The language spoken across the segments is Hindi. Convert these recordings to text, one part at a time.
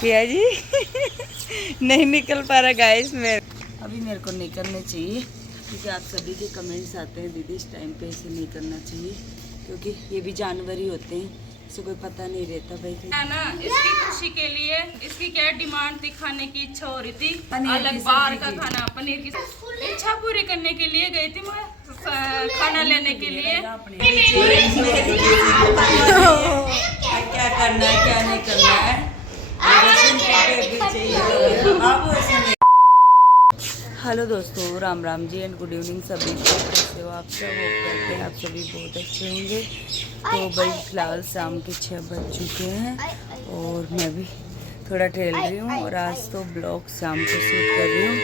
पिया जी नहीं निकल पा रहा गाइस। अभी मेरे को निकलने चाहिए क्योंकि आप सभी के कमेंट्स आते हैं दीदी इस टाइम पे ऐसे नहीं करना चाहिए क्योंकि ये भी जानवर ही होते हैं, इसे कोई पता नहीं रहता भाई ना। इसकी खुशी के लिए इसकी क्या डिमांड थी, खाने की इच्छा हो रही थी, अलग बाहर का खाना, पनीर की इच्छा पूरी करने के लिए गई थी मैं खाना लेने के लिए। क्या करना है क्या नहीं करना है। हेलो दोस्तों, Ram Ram ji and good evening सभी को। कैसे हो आप सब? होप करते हैं आप सभी बहुत अच्छे होंगे। तो भाई फिलहाल शाम के 6 बज चुके हैं और मैं भी थोड़ा टहल रही हूँ और आज तो ब्लॉग शाम को शूट कर रही हूँ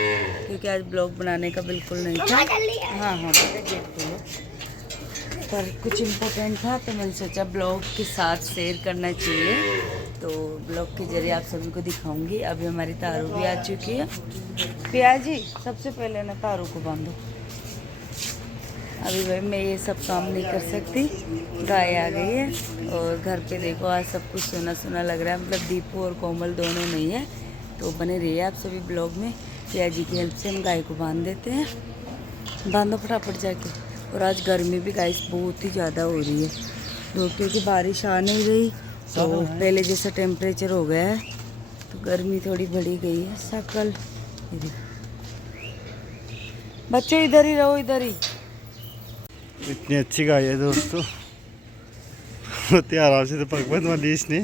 क्योंकि आज ब्लॉग बनाने का बिल्कुल नहीं था। हाँ हाँ बेटा गेट खोलो। पर कुछ इम्पोर्टेंट था तो मैंने सोचा ब्लॉग के साथ शेयर करना चाहिए, तो ब्लॉग के जरिए आप सभी को दिखाऊंगी। अभी हमारी तारू भी आ चुकी है। पिया जी सबसे पहले ना तारू को बांधो। अभी भाई मैं ये सब काम नहीं कर सकती, गाय आ गई है और घर पे देखो आज सब कुछ सुना सुना लग रहा है, मतलब दीपू और कोमल दोनों नहीं है। तो बने रहिए आप सभी ब्लॉग में। पिया जी की हेल्प से हम गाय को बांध देते हैं। बांधो फटाफट जाके। और आज गर्मी भी गाइस बहुत ही ज़्यादा हो रही है तो क्योंकि बारिश आ नहीं रही तो पहले जैसा टेम्परेचर हो गया है तो गर्मी थोड़ी बढ़ी गई है। शकल बच्चों इधर ही रहो, इधर ही। इतनी अच्छी गाय है दोस्तों, आराम से तो पगबंद वाली इसने।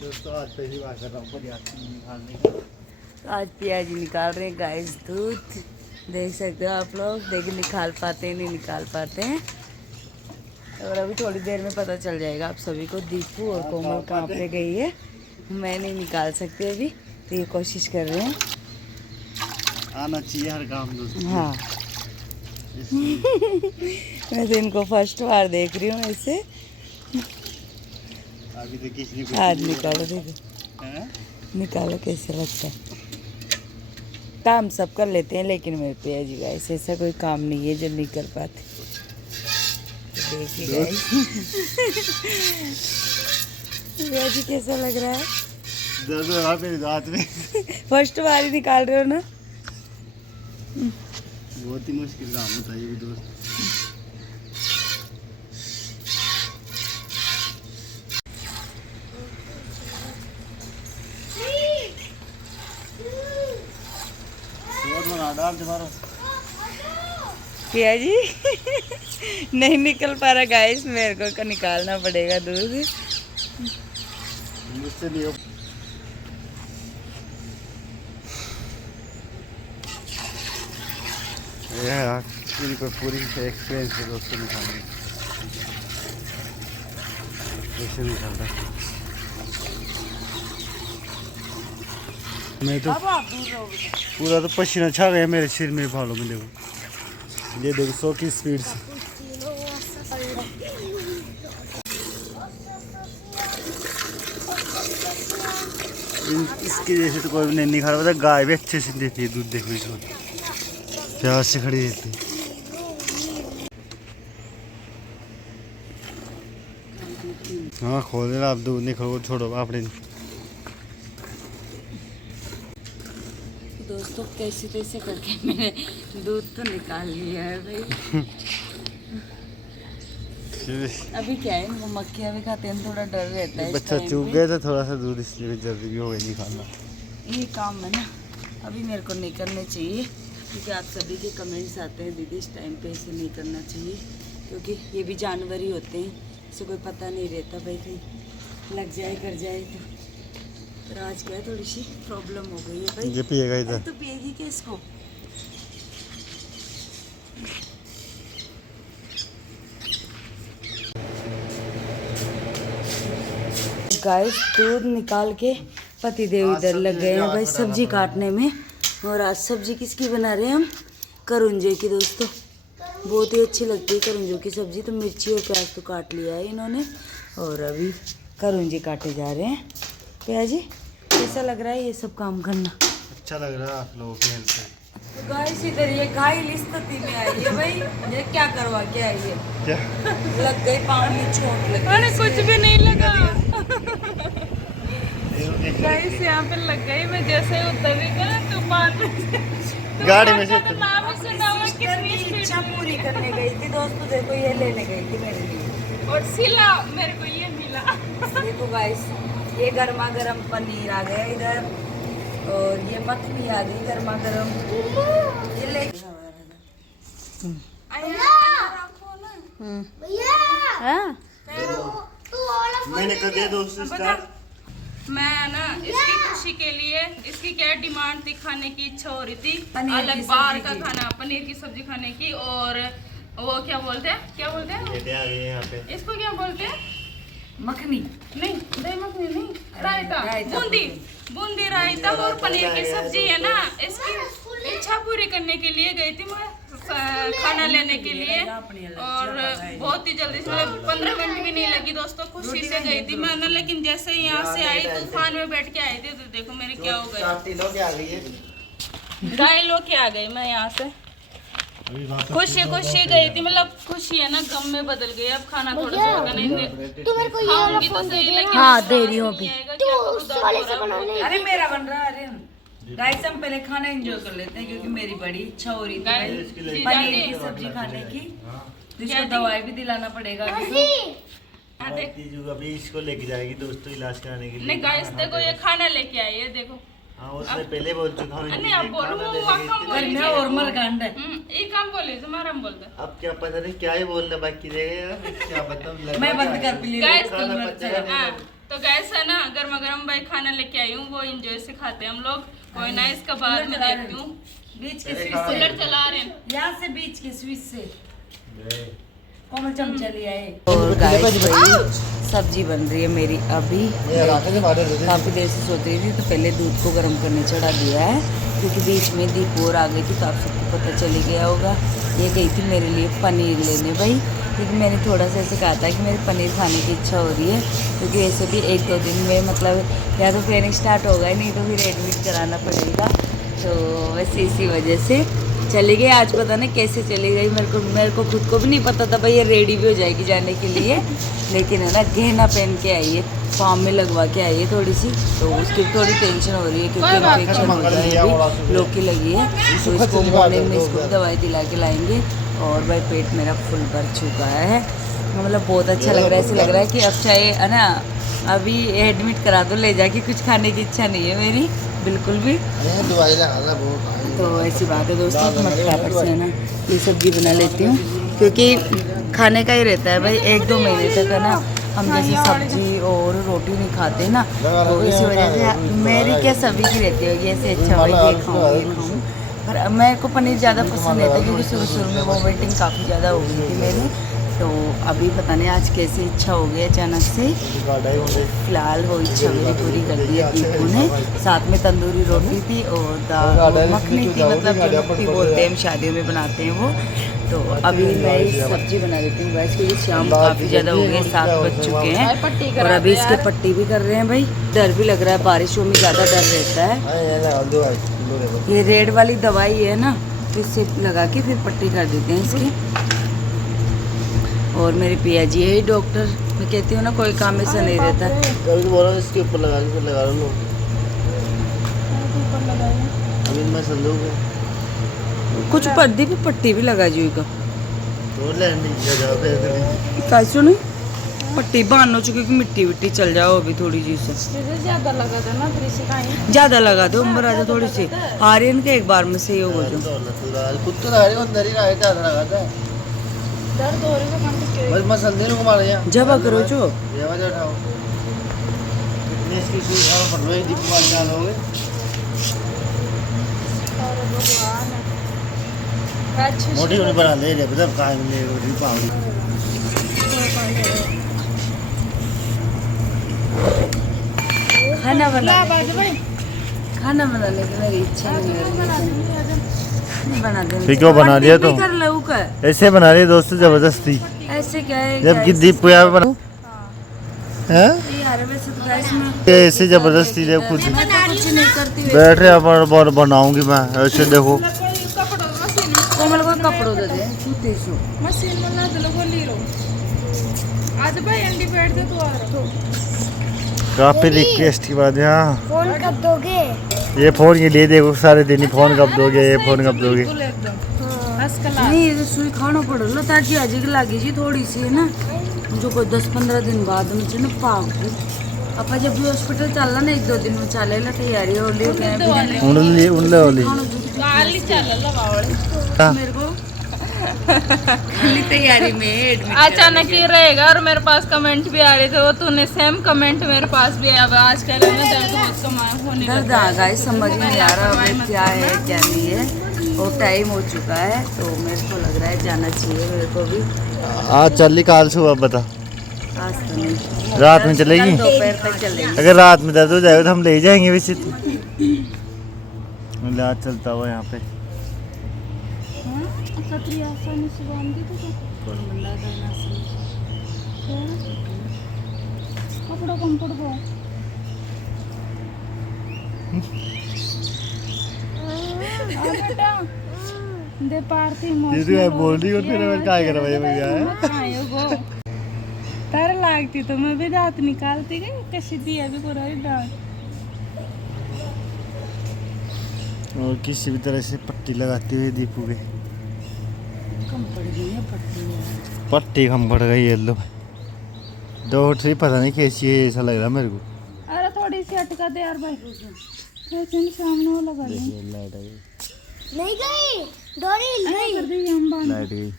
दोस्तों आज पहली बार कर रहा हूँ आज पिया जी निकाल रहे हैं गाइस दूध, देख सकते हो आप लोग। देखिए निकाल पाते हैं नहीं निकाल पाते हैं और अभी थोड़ी देर में पता चल जाएगा आप सभी को दीपू और कोमल कहाँ पे गई है। मैं नहीं निकाल सकती अभी, तो ये कोशिश कर रहे हैं। आना चाहिए हर काम दोस्तों। हाँ मैं तो इनको फर्स्ट बार देख रही हूँ ऐसे। अभी तो किसी हाथ निकालो, देखो निकालो कैसे लगता है। काम सब कर लेते हैं लेकिन मेरे पिया जी गाइस ऐसा कोई काम नहीं है जो नहीं कर पाते। तो देखिए गाइस पिया जी कैसा लग रहा है? मेरे हाथ में फर्स्ट बार ही निकाल रहे हो ना? बहुत ही मुश्किल काम होता है ये भी दोस्त। पिया जी नहीं निकल पा रहा गाइस, मेरे को निकालना पड़ेगा दूध। मुझसे नहीं हो। यार इनको पूरी एक्सपीरियंस है दोस्तों निकालने कैसे निकाल रहा है। मैं तो पूरा तो पसीना छा गया मेरे सिर में, बालों में। देखो ये देखो 100 की स्पीड से। इसकी जैसे तो कोई भी नहीं निकाल पाता। गाय भी अच्छे से देती है दूध, देखो इसको प्यार से खड़ी रहती है। हाँ खोल देना आप, दूध नहीं खोलो, छोड़ो आपने। दोस्तों कैसे तैसे करके मैंने दूध तो निकाल लिया है भाई। अभी क्या है इनको मक्खियाँ भी खाते हैं, थोड़ा डर रहता है। बच्चा चूक गया था थोड़ा सा दूध, इसलिए जल्दी भी हो गया निकालना। ये काम है ना, अभी मेरे को नहीं करने चाहिए क्योंकि आप सभी के कमेंट्स आते हैं दीदी इस टाइम पे ऐसे नहीं करना चाहिए क्योंकि ये भी जानवर ही होते हैं, इसे कोई पता नहीं रहता भाई कहीं लग जाए कर जाए तो। पर आज क्या है थोड़ी सी प्रॉब्लम हो गई है भाई। ये पिएगा इधर तो पिएगी क्या इसको? गाइस दूध निकाल के पति देव इधर लग गए हैं भाई सब्जी काटने में। और आज सब्जी किसकी बना रहे हैं हम? करुंजे की दोस्तों। बहुत ही अच्छी लगती है करुंजों की सब्जी। तो मिर्ची और प्याज तो काट लिया है इन्होंने और अभी करुंजे काटे जा रहे हैं। प्याज जी कैसा लग रहा है ये सब काम करना? अच्छा लग रहा है आप लोगों की हेल्प से। तो गाइस इधर ये घायल स्थिति में आई है भाई, ये क्या करवा के आई है? क्या लग गई पाँव में चोट लगी। अरे कुछ भी नहीं लगा। गाइस यहाँ पे लग गई, मैं जैसे ही उतर रही थी ना तूफान में, गाड़ी में से तो नाम ही सुना हुआ कितनी स्पीड इच्छा पूरी करने गई थी दोस्तों, देखो ये लेने गई थी मेरे लिए। और सिला मेरे को ये मिला। देखो गाइस, ये गर्मा गर्म पनीर आ गया इधर, और ये मखनी आ गई गर्मा गर्म। ये ले मैंने कर दिया दोस्तों स्टार्ट। मैं ना इसकी खुशी के लिए, इसकी क्या डिमांड थी, खाने की इच्छा हो रही थी पनीर की अलग बाहर सब्जी का की। खाना, पनीर की सब्जी खाने की। और वो क्या बोलते हैं, क्या बोलते हैं लेटे आ गए यहाँ पे। इसको, क्या बोलते हैं? मखनी नहीं, दही मखनी नहीं, रायता, रायता बूंदी, बूंदी रायता और पनीर की सब्जी है ना। इसकी इच्छा पूरी करने के लिए गई थी मैं खाना लेने के लिए, और बहुत ही जल्दी से, मतलब 15 मिनट भी नहीं लगी दोस्तों, खुशी से गई थी मैं ना। लेकिन जैसे ही यहाँ से आई, तूफान में बैठ के आई थी, तो देखो मेरे क्या हो गया, 2 लोग के आ गई मैं यहाँ से। खुशी खुशी गई थी, मतलब खुशी है ना गम में बदल गई। अब खाना थोड़ा सा होगा, नहीं खाऊंगी तो सही, लेकिन हाँ, दे रही हूँ अभी। अरे अरे मेरा बन रहा है। अरे गाइस, हम पहले खाना एंजॉय कर लेते हैं, क्योंकि मेरी बड़ी इच्छा हो रही थी भाई पनीर की सब्जी खाने की। जिसको दवाई भी दिलाना पड़ेगा अभी तो। तीजू अभी इसको लेके जाएगी दोस्तों इलाज कराने के लिए। नहीं गाइस देखो, ये खाना लेके आई है, देखो। हाँ, उसने पहले बोल चुका हूँ। नहीं अब बोलूं, वो वाकम बोली मैं और मर गांड है। ये काम बोले तुम्हारा, हम बोलते अब क्या पता नहीं क्या ही बोलना बाकी रहेगा यार, क्या बताऊं। मैं बंद कर प्लीज। गाइस खाना बच्चा का हाँ, तो गैस है ना गर्मा गर्म भाई खाना लेके आई हूँ, वो एंजॉय से खाते हैं हम लोग। कोई ना, इसका बाद में देखती हूँ। बीच के स्विच कूलर से, चला रहे हैं। यहाँ से बीच के स्विच से कोमल चमचा लिया है। और गाइस भाई सब्जी बन रही है मेरी अभी। काफ़ी देर से सोच रही थी, तो पहले दूध को गर्म करने चढ़ा दिया है, क्योंकि बीच में दीप और आ गई थी, तो आप सबको पता चली गया होगा। ये गई थी मेरे लिए पनीर लेने भाई, क्योंकि मैंने थोड़ा सा ऐसे कहा था कि मेरे पनीर खाने की इच्छा हो रही है, क्योंकि ऐसे भी 1-2 दिन में मतलब या तो ट्रेनिंग स्टार्ट होगा, नहीं तो फिर एडमिट कराना पड़ेगा। तो वैसे इसी वजह से चली गई। आज पता नहीं कैसे चली गई, मेरे को खुद को भी नहीं पता था भाई ये रेडी भी हो जाएगी जाने के लिए, लेकिन है ना गहना पहन के आई है, पाँव में लगवा के आई है थोड़ी सी, तो उसकी थोड़ी टेंशन हो रही है, क्योंकि इन्फेक्शन हो जाएगी, लोकी लगी है। तो इसको मॉर्निंग में इसको दवाई दिला के लाएंगे। और भाई पेट मेरा फुल भर चुका है, मतलब बहुत अच्छा लग रहा है। ऐसे लग रहा है कि अब चाहे है ना अभी एडमिट करा दो ले जाके, कुछ खाने की इच्छा नहीं है मेरी बिल्कुल भी। तो ऐसी बात है दोस्तों, तो मैं फटाफट से है ना ये सब्जी बना लेती हूँ, क्योंकि खाने का ही रहता है भाई 1-2 महीने तक है ना। हम जैसे सब्जी और रोटी नहीं खाते ना, तो इसी वजह से मेरी क्या सभी की रहती होगी ऐसे, अच्छा भाई ये खाऊँ ये खाऊँ। पर मेरे को पनीर ज़्यादा पसंद नहीं था, क्योंकि शुरू में वोमिटिंग काफ़ी ज़्यादा हो गई थी मेरी। तो अभी पता नहीं आज कैसी इच्छा हो गई अचानक से। फिलहाल वो इच्छा मेरी पूरी कर दी है दीपू ने। साथ में तंदूरी रोटी थी और दाल मखनी थी, मतलब जो मखनी बोलते हैं हम शादियों में बनाते हैं वो। तो अभी मैं सब्जी बना देती हूँ गैस, क्योंकि शाम काफ़ी ज़्यादा हो गई, 7 बज चुके हैं। और अभी इसके पट्टी भी कर रहे हैं भाई। डर भी लग रहा है, बारिशों में ज़्यादा डर रहता है। ये रेड वाली दवाई है ना, तो इससे लगा के फिर पट्टी कर देते हैं इसकी। और मेरे पिया जी है डॉक्टर, मैं कहती हूँ ना कोई काम ऐसा नहीं रहता। कभी बोलो इसके ऊपर लगा के लगा लो। अभी मैं संदूक कुछ पर्दी भी पट्टी भी लगा जी का तो लेने जगह पे कैसे नहीं पट्टी बांध हो चुकी, मिट्टी विट्टी चल जाओ अभी थोड़ी जी से। ज्यादा लगा था ना, ज़्यादा लगा दो उम्र आ थोड़ी सी आर्यन के एक बार में से हो जो कुत्ते लगा रहे अंदर ही रहा है, ज्यादा लगा था दर्द हो रही है। बस मैं संदेश को मार दिया जब करो जो ये वजह उठाओ कितने इसकी सुई खाना पड़ रहा है। दीप मार जान हो गए मोटी होने बना ले रे, मतलब कहाँ मिले रोटी पावड़ी। खाना बनाने की मेरी इच्छा नहीं बना दे। फिर क्यों बना दिया तो? कर लो का ऐसे बना रही दोस्तों जबरदस्ती, ऐसे क्या है जबकि दीप पूजा में बना हैं यार, वैसे तो गाइस में ऐसे जबरदस्ती जब खुद मैं तो कुछ नहीं करती हूँ। बैठ रहे अपन बनाऊंगी मैं ऐसे देखो। कोमल को कपड़ों दे दे जूते सो मशीन में ला दे लो ली लो। आज भाई एंडी बैठ दे तो आ रहा काफी रिक्वेस्ट के बाद यहाँ फोन कब दोगे? ये फोन के लिए देखो सारे दिन ही फोन कब दोगे, ये फोन कब दोगे। बिल्कुल एकदम असकला नहीं ये सुई खाना पड़ेगा ताकि अजी की लागी जी थोड़ी सी है ना जो कोई 10-15 दिन बाद में ना पाग अपा जब भी हॉस्पिटल चलना ना 1-2 दिन में चलेला तैयारी हो ली उनले वाली काली चलला बावळे हाँ। मेरे को खाली तैयारी में एडमिट अचानक ही रहेगा। और मेरे पास कमेंट भी आ रहे थे, वो तूने सेम कमेंट मेरे पास भी अब आज कह रहे हैं दर्द बहुत कमाया होने दर्द लगा। आ गया समझ में नहीं आ रहा अब क्या है क्या नहीं है। और टाइम हो चुका है तो मेरे को लग रहा है जाना चाहिए मेरे को भी। आज चल काल सुबह बता, आज तो नहीं, रात में चलेगी। दोपहर तक चलेगी। अगर रात में दर्द हो जाएगा तो हम ले जाएंगे वैसे तो। आज चलता हुआ यहाँ पे छतरी आसानी से बांध दी तो कौन बंदा करना सही कपड़ा कंफर्ट हो बेटा दे पारती ये बोल रही हो तेरे में क्या कर भाई भैया है तर लागती तो मैं भी दांत निकालती गई कशी दी अभी पूरा दांत। और किसी भी तरह से पट्टी लगाते हुए दीपू के कम पड़ गई है पट्टी कम पड़ गई है। लो दो ट्री पता नहीं कैसी है, ऐसा लग रहा मेरे को। अरे थोड़ी सी अटका दे यार भाई वैसे नहीं सामने वो लगा दे लाइट आई, नहीं गई, डोरी हिल गई, कर दी हम बांध लाइट गई।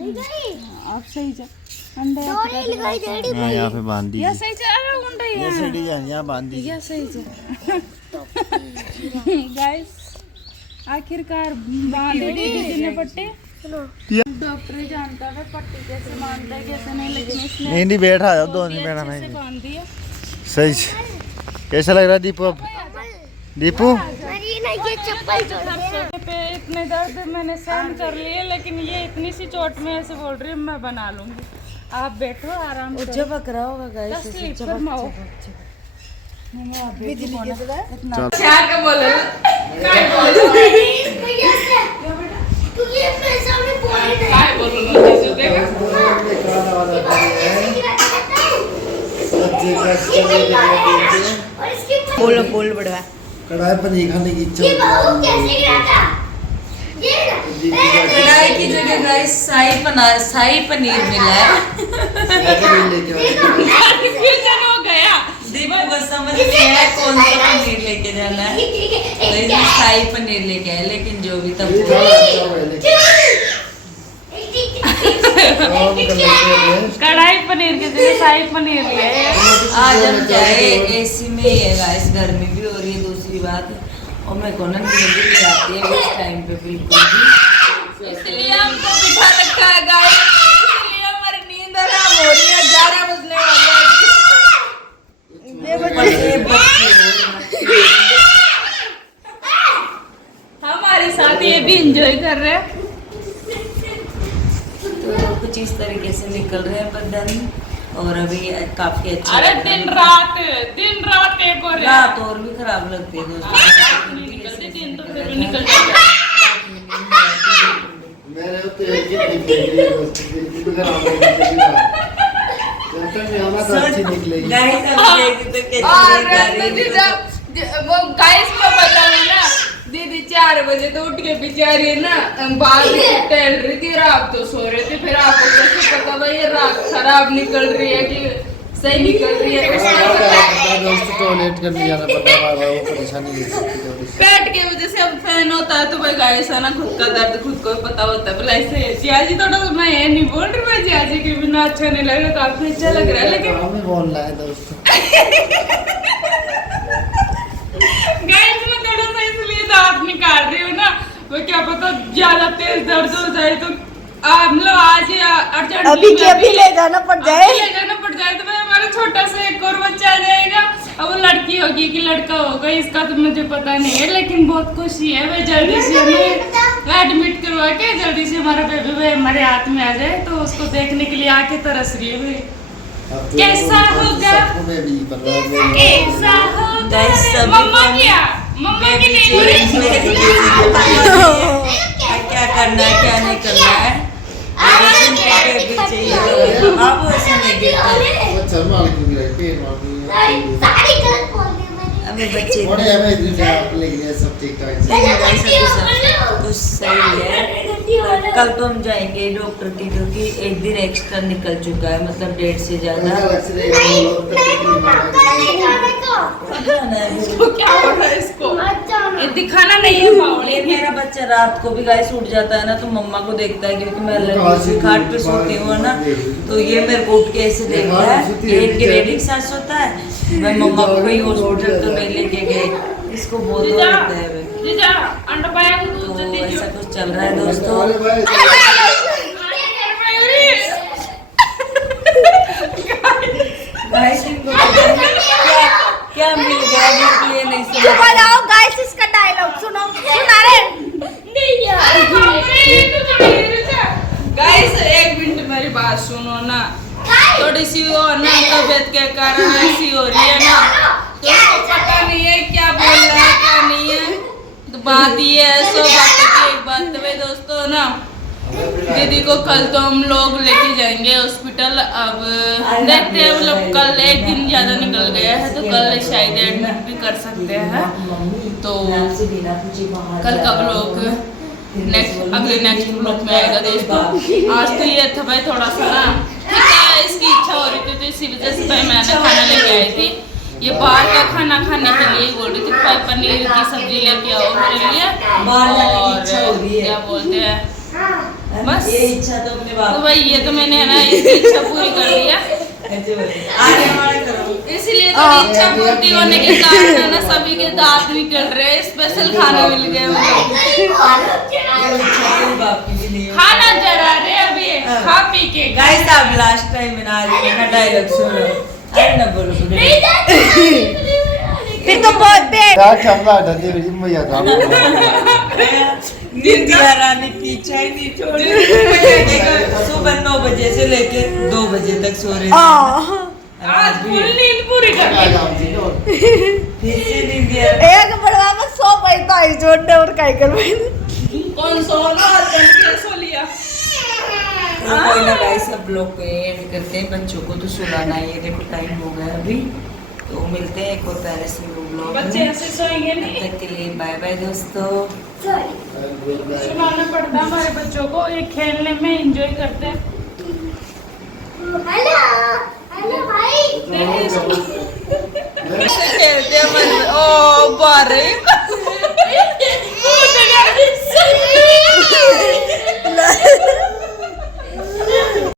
नहीं गई, आप सही जा अंडे डोरी हिल गई डैडी। हाँ यहाँ पे बांध दी, या सही जा अरे उंडे ये सीढ़ी यहाँ बांध दी। या सही जा गाइस आखिरकार बांध दी दीदी ने पट्टी। डॉक्टर ही जानता है पट्टी कैसे बांधता है कैसे नहीं, लेकिन इसने नहीं बैठा जाओ, दो नहीं बैठा अच्छे से मैं बांध दिया। सही कैसा लग रहा है दीपू? अब दीपू मेरी ना ये चप्पल सर पे इतने दर्द मैंने सहन कर लिए, लेकिन ये इतनी सी चोट में ऐसे बोल रही है मैं बना लूंगी। आप बैठो आराम से झपक रहा होगा गाइस तसलीफ फरमाओ। इतना क्या का बोले भैया से तू ये मेरे सामने बोल ही नहीं। काय बोल रहा है जो देखा और इसकी बोल बड़ा कढ़ाई पनीर खाने की इच्छा ये बहू कैसे गिरा था? ये कढ़ाई की जगह गाइस शाही पनीर मिला है। कंफ्यूजन हो गया। दीपू को समझ नहीं आया कौन सा पनीर लेके जाना है, तो इसने शाही पनीर लेके आया, लेकिन जो भी तब कढ़ाई पनीर की जगह शाही पनीर लिए। आज हम जाए एसी में ही है गाइस, गर्मी भी हो रही है दूसरी बात, और मेरे को ना नींद भी नहीं आती है इस टाइम पे बिल्कुल भी, इसलिए हमको बिठा रखा है गाइस, इसलिए हमारी नींद आराम हो रही है। 11 बजने वाले हैं। हमारे साथ ये भी एंजॉय कर रहे हैं। तो कुछ इस तरीके से निकल रहे हैं बदन, और अभी काफी अच्छा अरे लग रहा है। दिन रात एक और रात और भी खराब लगती है दोस्तों। निकलते दिन तो फिर भी निकल जाता है। गाइस अब देखिए तो कैसे वो गाइस को बताऊं ना, दीदी 4 बजे तो उठ के बेचारी ना बाहर टहल रही थी, रात तो सो रहे थे। फिर आपको कैसे पता भाई ये रात खराब निकल रही है कि सही निकल रही है? टॉयलेट करने जाना पड़ता है, वो परेशानी नहीं सकती। पेट के वजह से अब फैन होता है तो भाई गाइस है ना, खुद का दर्द खुद को पता होता है। बोला ऐसे जियाजी थोड़ा मैं ये नहीं बोल रही, मैं जियाजी के बिना अच्छा नहीं लग रहा, काफी अच्छा लग रहा है। लेकिन हमें बोलना है दोस्तों, गाइस मैं थोड़ा सा इसलिए दांत निकाल रही हूँ ना, वो क्या पता ज्यादा तेज दर्द हो जाए तो मतलब आज अर्जेंट अभी के अभी ले जाना पड़ जाए। तो भाई हमारा छोटा सा एक और बच्चा आ जाएगा। अब वो लड़की होगी कि लड़का होगा इसका तो मुझे पता नहीं है, लेकिन बहुत खुशी है भाई। जल्दी से हमें एडमिट करवा के जल्दी से हमारा बेबी भाई हमारे हाथ में आ जाए, तो उसको देखने के लिए आके तरस रही है भाई। कैसा होगा कैसा गाइस होगा सभी मम्मा की नहीं क्या करना है क्या नहीं करना है, बेबी चाहिए। आप ऐसे नहीं गिरते। सारी गलत बोल दी मैंने। अबे बच्चे और ये मैं इधर आप ले गए सब ठीक ठाक से। कुछ सही है। कल तो हम जाएंगे डॉक्टर की, क्योंकि एक दिन एक्स्ट्रा निकल चुका है, मतलब डेट से ज्यादा। इसको क्या हो रहा है इसको? ये दिखाना नहीं है बावली। ये मेरा बच्चा रात को भी गाइस उठ जाता है ना, तो मम्मा को देखता है, क्योंकि मैं लड़की खाट पे सोती हूँ ना, तो ये मेरे को उठ के ऐसे देखता है। ये ग्रेडिंग के साथ सोता है। मैं मम्मा को कहीं हॉस्पिटल तो नहीं लेके गए, इसको बहुत हो जाता है। जीजा अंडा पाया को दूध तो दे दीजिए। ऐसा कुछ चल रहा है दोस्तों। गाइस इनको क्या मिल गया ये नहीं समझ। बताओ गाइस इसका डायलॉग सुनो, सुना रे नहीं यार। गाइस एक मिनट मेरी बात सुनो ना। थोड़ी सी वो ना तबीयत के कारण ऐसी हो रही है ना, तो उसको पता नहीं है क्या बोल रहा है क्या नहीं है। तो बात ये है, सो बात की एक बात है दोस्तों ना, दीदी को कल तो हम लोग लेके जाएंगे हॉस्पिटल। अब देखते हैं, मतलब कल एक दिन ज्यादा निकल गया है, तो कल शायद एडमिट भी कर सकते हैं। तो कल का ब्लॉग नेक्स्ट ब्लॉग में आएगा दोस्तों। आज तो ये था भाई थोड़ा सा ना, इसकी इच्छा हो रही थी, तो इसी वजह से भाई मैंने खाना लेके आई थी। ये बाहर का खाना खाने के लिए बोल रही थी, भाई पनीर की सब्जी लेके आओ मेरे लिए, और क्या बोलते हैं बस ये इच्छा तो अपने तो भाई ये तो मैंने है ना इसकी इच्छा पूरी कर लिया। इसलिए तो इच्छा पूर्ति होने के कारण है ना सभी के दांत निकल रहे हैं, स्पेशल खाना मिल गया मुझे। खाना जरा रहे अभी खा पी के। गाइस आप लास्ट टाइम में नारी का डायलॉग सुनो। अरे ना बोलो फिर तो बहुत बेड क्या खमला डंडे में जिम या काम। निंदिया रानी की इच्छा ही नहीं छोड़ी। सुबह 9 बजे से लेके 2 बजे तक सो रही थी। आज फुल नींद पूरी कर ली। फिर से निंदिया एक बड़वा में 100 पैसा आई जोड़ने और काय करवाई। कौन सोना चल सो लिया। कोई ना गाइस अब लोग को एंड करते हैं, बच्चों को तो सुलाना ही है। देखो टाइम हो गया अभी, तो मिलते हैं एक और प्यारे से ब्लॉग बच्चे में। ऐसे सोएंगे नहीं, तब तक के लिए बाय बाय दोस्तों। सुलाना पड़ता है हमारे बच्चों को, ये खेलने में एंजॉय करते हैं।